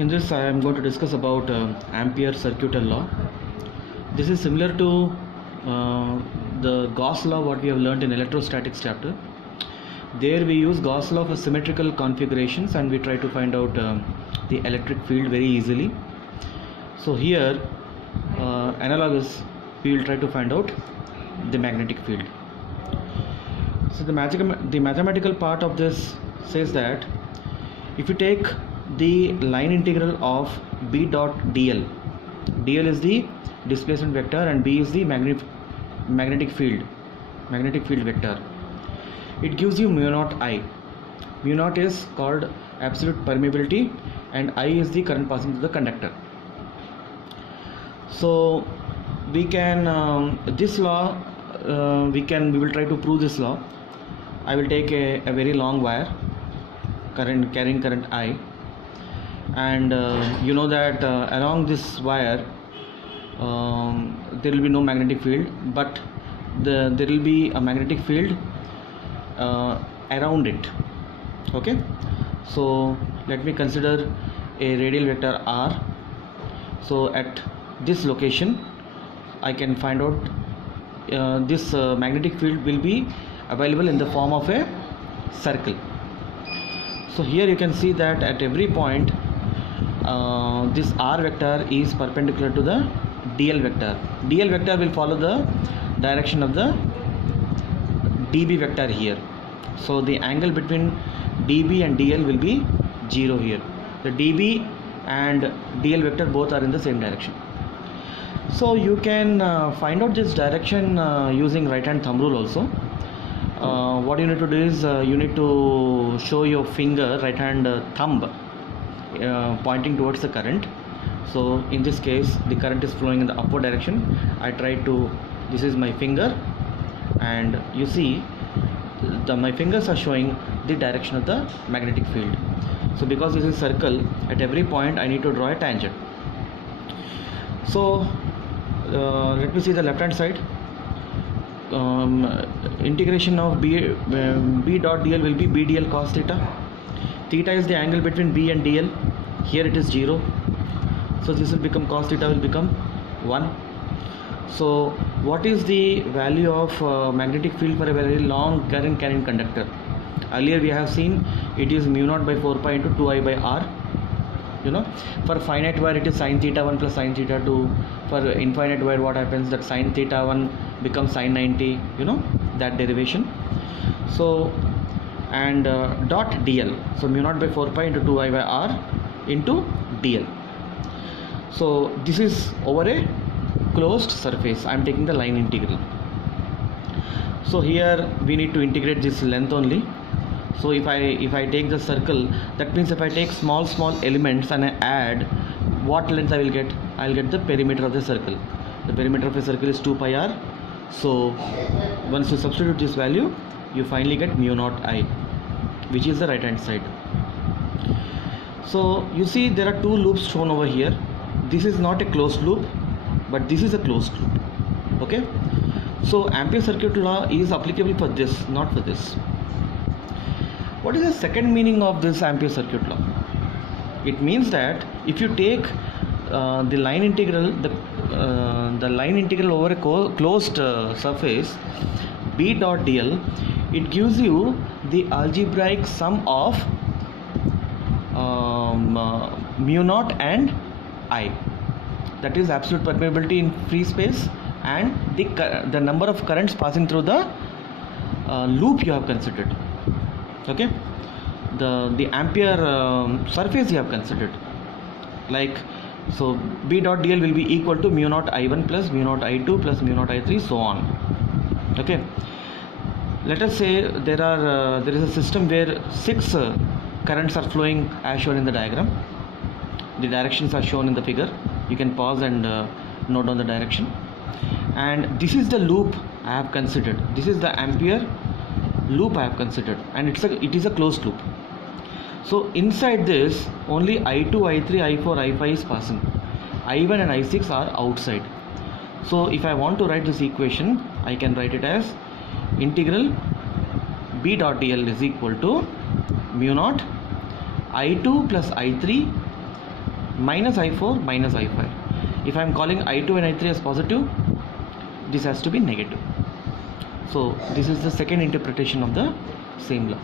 In this I am going to discuss about Ampere circuital law. This is similar to the Gauss law what we have learned in electrostatics chapter. There we use Gauss law for symmetrical configurations and we try to find out the electric field very easily. So here analogous we will try to find out the magnetic field. So the mathematical part of this says that if you take the line integral of B dot dl, dl is the displacement vector and B is the magnetic field vector, it gives you mu naught I. Mu naught is called absolute permeability and I is the current passing through the conductor. So we can this law we will try to prove this law. I will take a very long wire carrying current I, and you know that along this wire there will be no magnetic field, but there will be a magnetic field around it. Okay, so let me consider a radial vector r. So at this location I can find out this magnetic field will be available in the form of a circle. So here you can see that at every point this r vector is perpendicular to the dl vector. Dl vector will follow the direction of the db vector here. So the angle between db and dl will be 0 here. The db and dl vector both are in the same direction. So you can find out this direction using right hand thumb rule also. What you need to do is you need to show your finger, right hand thumb pointing towards the current. So in this case the current is flowing in the upward direction. I try to, this is my finger, and you see my fingers are showing the direction of the magnetic field. So because this is circle, at every point I need to draw a tangent. So let me see the left hand side. Integration of B dot dl will be B dl cos theta. Theta is the angle between B and dl. Here it is 0. So this will become cos theta will become 1. So what is the value of magnetic field for a very long current carrying conductor? Earlier we have seen it is mu naught by 4 pi into 2I by r. You know, for finite wire it is sin theta 1 plus sin theta 2. For infinite wire what happens, that sin theta 1 becomes sin 90, you know, that derivation. So and dot dl, so mu naught by 4 pi into 2I by r into dl. So this is over a closed surface. I am taking the line integral. So here we need to integrate this length only. So if I take the circle, that means if I take small elements and I add, what length I will get? I will get the perimeter of the circle. The perimeter of a circle is 2 pi r. So once you substitute this value, you finally get mu naught I, which is the right hand side. So you see there are two loops shown over here. This is not a closed loop, but this is a closed loop. Okay, so Ampere circuit law is applicable for this, not for this. What is the second meaning of this Ampere circuit law? It means that if you take the line integral, the line integral over a closed surface B dot dl, it gives you the algebraic sum of mu naught and I, that is absolute permeability in free space and the number of currents passing through the loop you have considered. Okay, the Ampere surface you have considered, like, so B dot dl will be equal to mu naught I1 plus mu naught I2 plus mu naught I3, so on. Okay, let us say there is a system where 6 currents are flowing as shown in the diagram. The directions are shown in the figure. You can pause and note down the direction. And this is the loop I have considered. This is the Ampere loop I have considered, and it is a closed loop. So inside this only I2, I3, I4, I5 is passing. I1 and I6 are outside. So if I want to write this equation, I can write it as integral B dot dl is equal to mu naught I2 plus I3 minus I4 minus I5. If I am calling I2 and I3 as positive, this has to be negative. So this is the second interpretation of the same law.